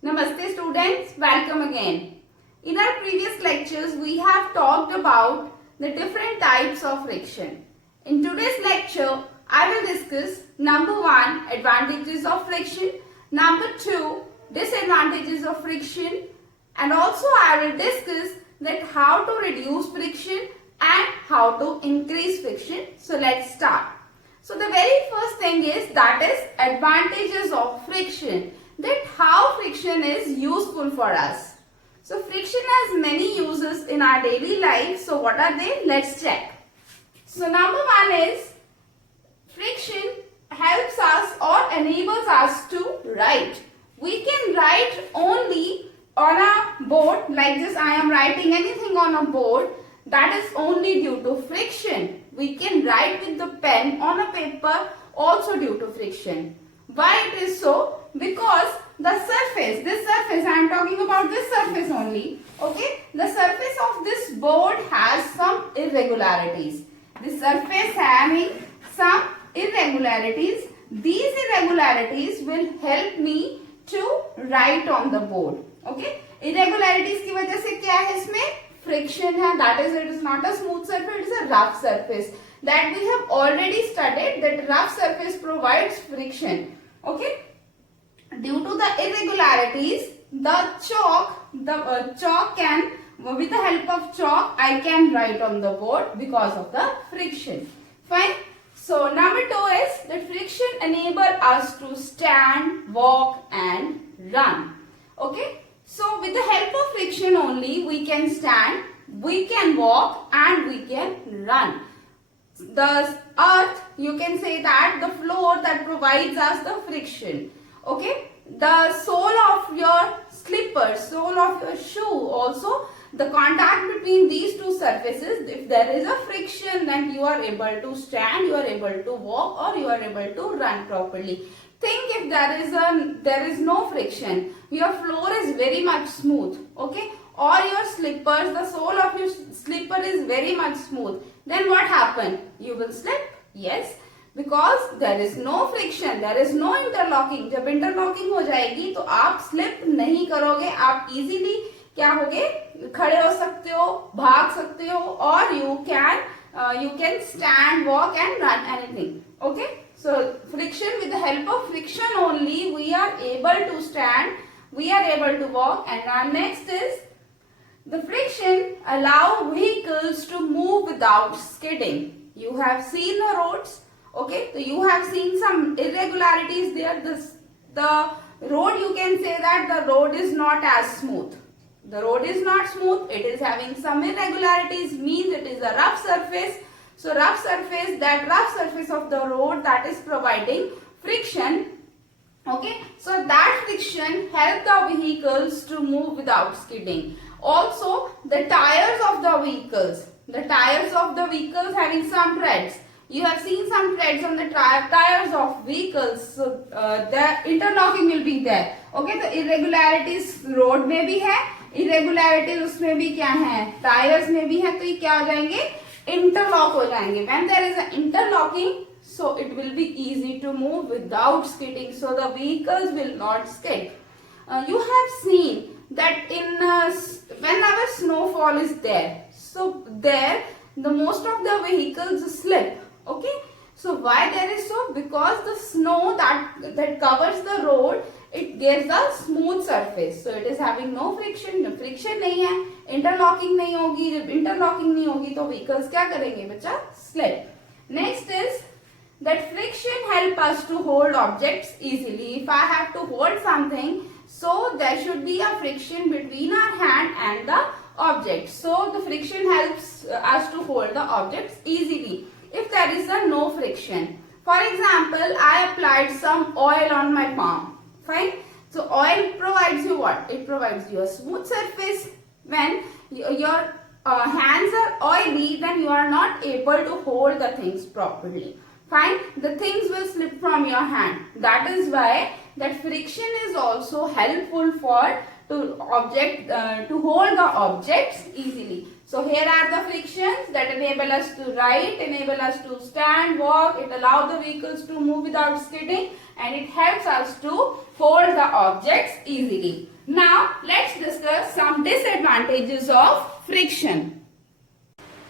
Namaste students, welcome again. In our previous lectures, we have talked about the different types of friction. In today's lecture, I will discuss number 1, advantages of friction, number 2, disadvantages of friction, and also I will discuss that how to reduce friction and how to increase friction. So let's start. So the very first thing is that is advantages of friction, that how friction is useful for us. So friction has many uses in our daily life. So what are they? Let's check. So number 1 is friction helps us or enables us to write. We can write only on a board like this. I am writing anything on a board, that is only due to friction. We can write with the pen on a paper also due to friction. Why it is so? Because the surface, this surface, I am talking about this surface only. Okay, the surface of this board has some irregularities. The surface having some irregularities. These irregularities will help me to write on the board. Okay, irregularities की वजह से क्या है इसमें? Friction है. That is, it is not a smooth surface, it is a rough surface. That we have already studied that rough surface provides friction. Okay. Due to the irregularities, the chalk can, with the help of chalk, I can write on the board because of the friction. Fine. So number 2 is that friction enable us to stand, walk and run. Okay. So with the help of friction only, we can stand, we can walk and we can run. The earth, you can say that the floor that provides us the friction. Okay, the sole of your slippers, sole of your shoe also, the contact between these two surfaces, if there is a friction, then you are able to stand, you are able to walk or you are able to run properly. Think if there is no friction, your floor is very much smooth, okay, or your slippers, the sole of your slipper is very much smooth, then what happen? You will slip, yes, because there is no friction, there is no interlocking. जब interlocking हो जाएगी तो आप slip नहीं करोगे, आप easily क्या होगे? खड़े हो सकते हो, भाग सकते हो, और you can stand, walk and run anything. Okay. So friction, with the help of friction only, we are able to stand, we are able to walk and run. Next is the friction allow vehicles to move without skidding. You have seen the roads, okay? So you have seen some irregularities there. The road, you can say that the road is not as smooth. The road is not smooth. It is having some irregularities, means it is a rough surface. So rough surface, that rough surface of the road, that is providing friction. Okay, so that friction help the vehicles to move without skidding. Also, the tires of the vehicles having some treads. You have seen some treads on the tires of vehicles. So the interlocking will be there. Okay, the irregularities road में भी है, irregularities उसमें भी क्या है, tires में भी है, तो ये क्या हो जाएंगे? Interlock हो जाएंगे. When there is an interlocking, so it will be easy to move without skidding. So the vehicles will not skid. You have seen that in whenever snowfall is there, so there the most of the vehicles slip. Okay. So why there is so? Because the snow that covers the road, it gives a smooth surface. So it is having no friction. जब friction नहीं है, interlocking नहीं होगी. जब interlocking नहीं होगी तो vehicles क्या करेंगे बच्चा? Slip. Next is that friction help us to hold objects easily. If I have to hold something, so there should be a friction between our hand and the object. So the friction helps us to hold the objects easily. If there is a no friction. For example, I applied some oil on my palm. Fine. So oil provides you what? It provides you a smooth surface. When your hands are oily, then you are not able to hold the things properly. Fine. The things will slip from your hand. That is why that friction is also helpful for to hold the objects easily. So here are the frictions that enable us to write, enable us to stand, walk. It allows the vehicles to move without skidding, and it helps us to hold the objects easily. Now let's discuss some disadvantages of friction.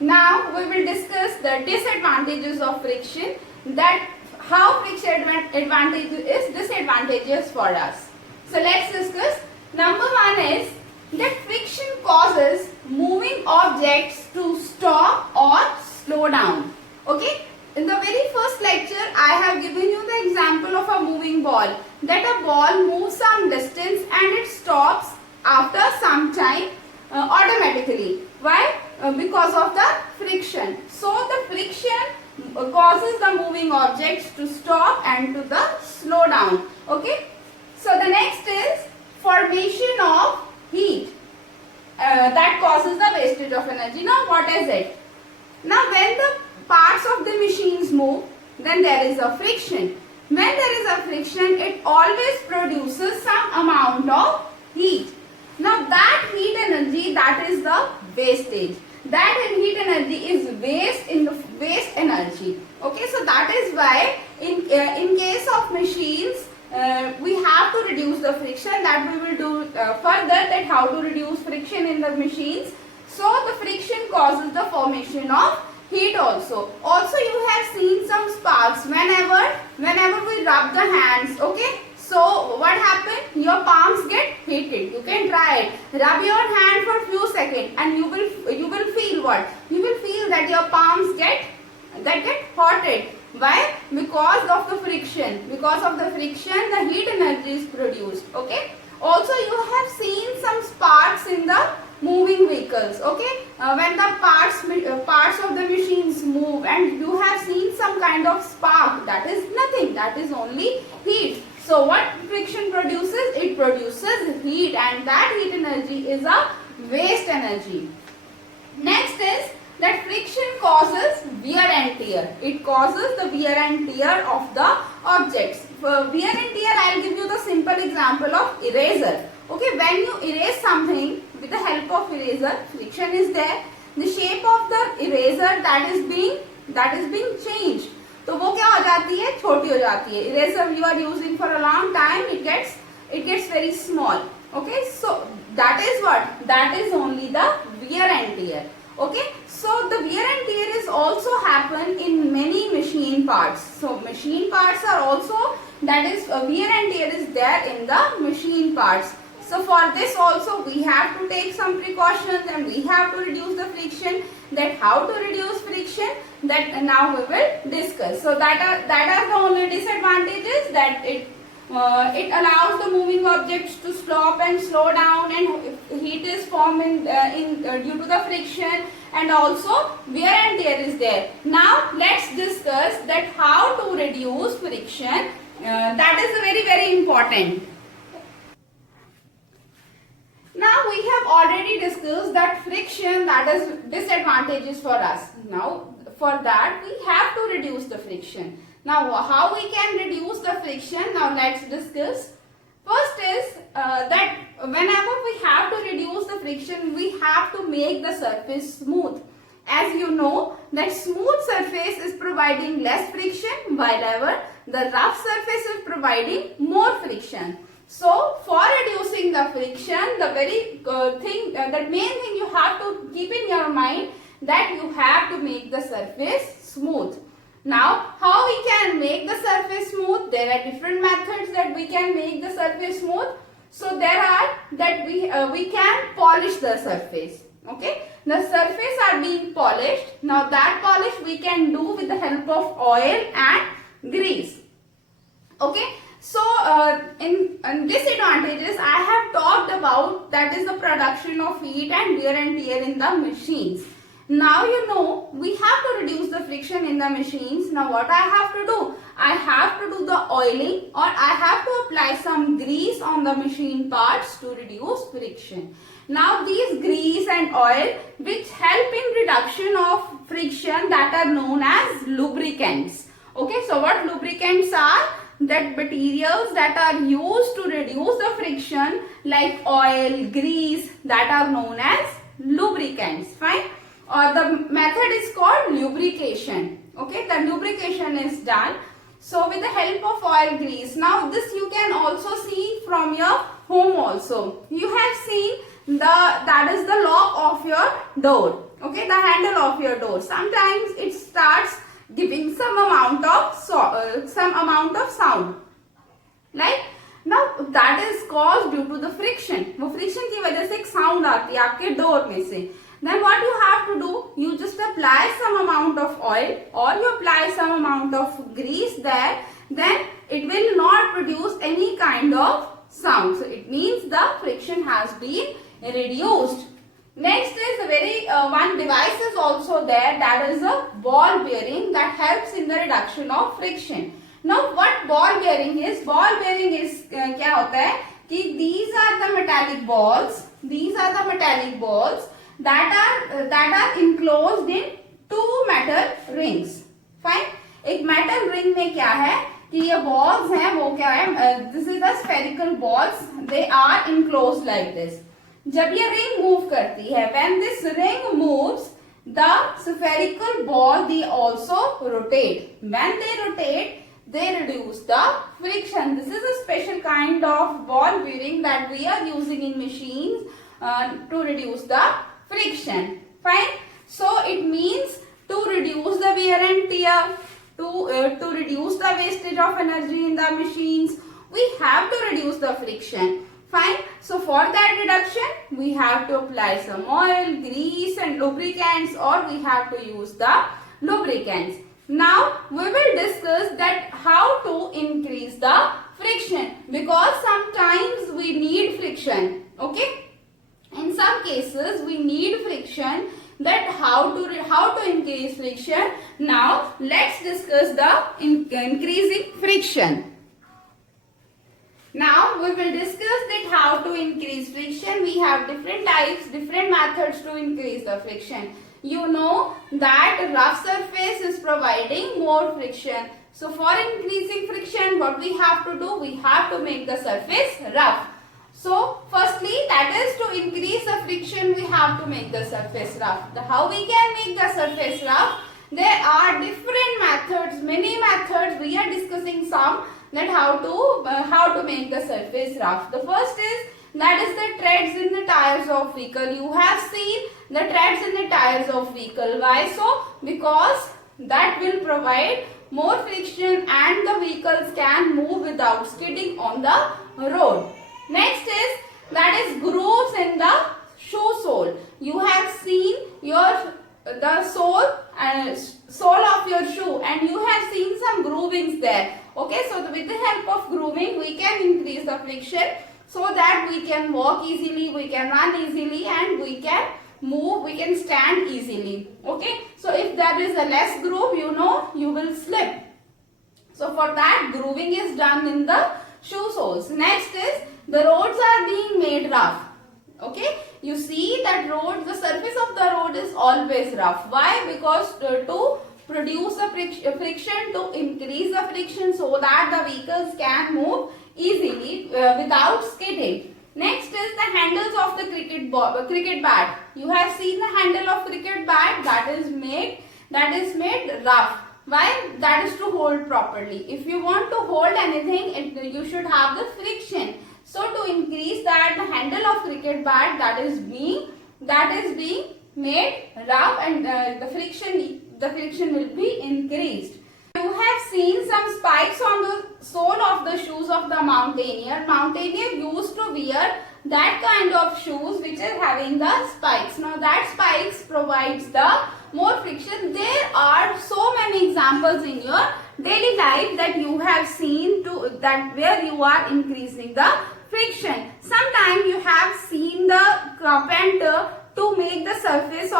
Now we will discuss the disadvantages of friction, that how friction advantage is disadvantageous for us. So let's discuss. Number one is that friction causes moving objects to stop or slow down. Okay, in the very first lecture I have given you the example of a moving ball, that a ball moves some distance and it stops after some time automatically. Why? Because of the friction. So the friction causes the moving objects to stop and to the slow down. Okay, so the next is formation of heat. That causes the wastage of energy. Now what is it? Now when the parts of the machines move, then there is a friction. When there is a friction, it always produces some amount of heat. Now that heat energy, that is the wastage. That heat energy is waste energy. Okay, so that is why in case of machines, we have to reduce the friction. That we will do further, that how to reduce friction in the machines. So the friction causes the formation of heat also. Also you have seen some sparks whenever we rub the hands. Okay, so what happened? Your palms get heated. You can try it. Rub your hand for few seconds and you will feel what? You will feel that your palms get hotted. Why? Because of the friction. Because of the friction, the heat energy is produced. Okay. Also, you have seen some sparks in the moving vehicles. Okay. When the parts of the machines move, and you have seen some kind of spark. That is nothing. That is only heat. So, what friction produces? It produces heat, and that heat energy is a waste energy. Next is that friction causes wear and tear. It causes the wear and tear of the objects. For wear and tear, I will give you the simple example of eraser. Okay, when you erase something with the help of eraser, friction is there. The shape of the eraser that is being changed. तो वो क्या हो जाती है? छोटी हो जाती है. Eraser you are using for a long time, it gets very small. Okay, so that is what? That is only the wear and tear. Okay, so the wear and tear is also happen in many machine parts. So machine parts are also, that is wear and tear is there in the machine parts. So for this also we have to take some precautions and we have to reduce the friction. That how to reduce friction, that now we will discuss. So that are the only disadvantages, that it allows the moving objects to stop and slow down, and heat is formed due to the friction, and also wear and tear is there. Now let's discuss that how to reduce friction. That is very, very important. Now we have already discussed that friction, that is disadvantages for us. Now for that we have to reduce the friction. Now how we can reduce the friction? Now let's discuss. First is that whenever we have to reduce the friction, we have to make the surface smooth. As you know that smooth surface is providing less friction, while the rough surface is providing more friction. So for reducing the friction, the very the main thing you have to keep in your mind, that you have to make the surface smooth. Now how we can make the surface smooth? There are different methods that we can make the surface smooth. So there are that we can polish the surface. Okay, the surface are being polished. Now that polish we can do with the help of oil and grease. Okay. So in disadvantages I have talked about, that is the production of heat and wear and tear in the machines. Now you know we have to reduce the friction in the machines. Now what I have to do? I have to do the oiling, or I have to apply some grease on the machine parts to reduce friction. Now these grease and oil which help in reduction of friction, that are known as lubricants. Okay, so what lubricants are? That materials that are used to reduce the friction friction like oil, grease, that are known as lubricants. Fine. Or the method is called lubrication. Okay, the lubrication is done. So with the help of oil, grease. Now this you can also see from your home also. You have seen that is the lock of your door. Okay, the handle of your door. Sometimes it starts giving some amount of sound. Like now that is caused due to the friction. वो friction की वजह से एक sound आती है आपके door में से. Then what you have to do? You just apply some amount of oil or you apply some amount of grease there. Then it will not produce any kind of sound. So it means the friction has been reduced. Next is a very one device is also there, that is a ball bearing that helps in the reduction of friction. Now what ball bearing is? Ball bearing is क्या होता है कि these are the metallic balls. These are the metallic balls that are enclosed in two metal rings. Fine. एक metal ring में क्या है कि ये balls हैं वो क्या है? This is the spherical balls. They are enclosed like this. जब ये ring move करती है, when this ring moves, the spherical ball they also rotate. When they rotate, they reduce the friction. This is a special kind of ball bearing that we are using in machines to reduce the friction. Fine. So it means to reduce the wear and tear, to reduce the wastage of energy in the machines, we have to reduce the friction. Fine. So for that reduction, we have to apply some oil, grease and lubricants, or we have to use the lubricants. Now we will discuss that how to increase the friction, because sometimes we need friction. Okay. In some cases we need friction. That how to increase friction. Now let's discuss the increasing friction. Now we will discuss that how to increase friction. We have different types, different methods to increase the friction. You know that rough surface is providing more friction. So for increasing friction, what we have to do? We have to make the surface rough. So firstly, that is to increase the friction, we have to make the surface rough. How we can make the surface rough? There are different methods, many methods. We are discussing some, that how to make the surface rough. The first is that is the treads in the tires of vehicle. You have seen the treads in the tires of vehicle. Why so? Because that will provide more friction and the vehicles can move without skidding on the road. Next is that is grooves in the shoe sole. You have seen the sole of your shoe and you have seen some groovings there. Okay, so with the help of grooving we can increase the friction so that we can walk easily, we can run easily and we can move, we can stand easily. Okay, so if there is a less groove, you will slip. So for that grooving is done in the shoe soles. Next is the roads are being made rough. Okay, you see that the surface of the road is always rough. Why? Because to produce a friction, to increase the friction so that the vehicles can move easily without skidding. Next is the handles of the cricket bat. You have seen the handle of cricket bat that is made rough. Why? That is to hold properly. If you want to hold anything, you should have the friction. So to increase that, the handle of cricket bat that is being made rough and the friction will be increased. You have seen some spikes on the sole of the shoes of the mountaineer. Mountaineer used to wear that kind of shoes which is having the spikes. Now that spikes provides the more friction. There are so many examples in your daily life that you have seen where you are increasing the friction. Sometimes you have seen the carpenter to make the surface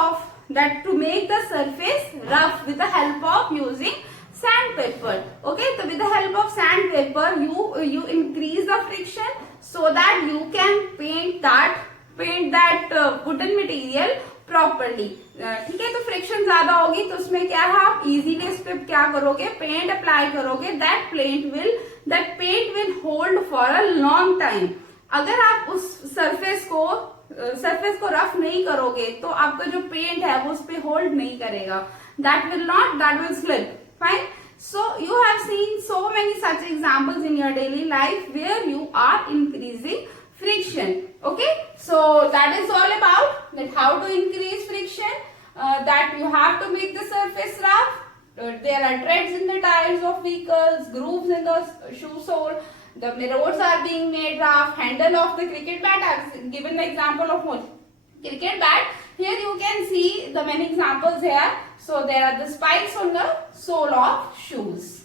rough with the help of using sandpaper. Okay, so with the help of sandpaper you increase the friction so that you can paint that wooden material properly. ठीक है, तो friction ज्यादा होगी तो उसमें क्या है, आप इजीली इस पे क्या करोगे, पेंट अप्लाई करोगे. that paint will hold for a long time. अगर आप उस सरफेस को रफ नहीं करोगे तो आपका जो पेंट है वो उस पे होल्ड नहीं करेगा. That will slip. Fine. So you have seen so many such examples in your daily life where you are increasing friction. Okay, so that is all about that how to increase friction. That you have to make the surface rough. There are treads in the tires of vehicles, grooves in the shoe sole. The roads are being made rough. Handle of the cricket bat. I've given the example of cricket bat. Here you can see the many examples here. So there are the spikes on the sole of shoes.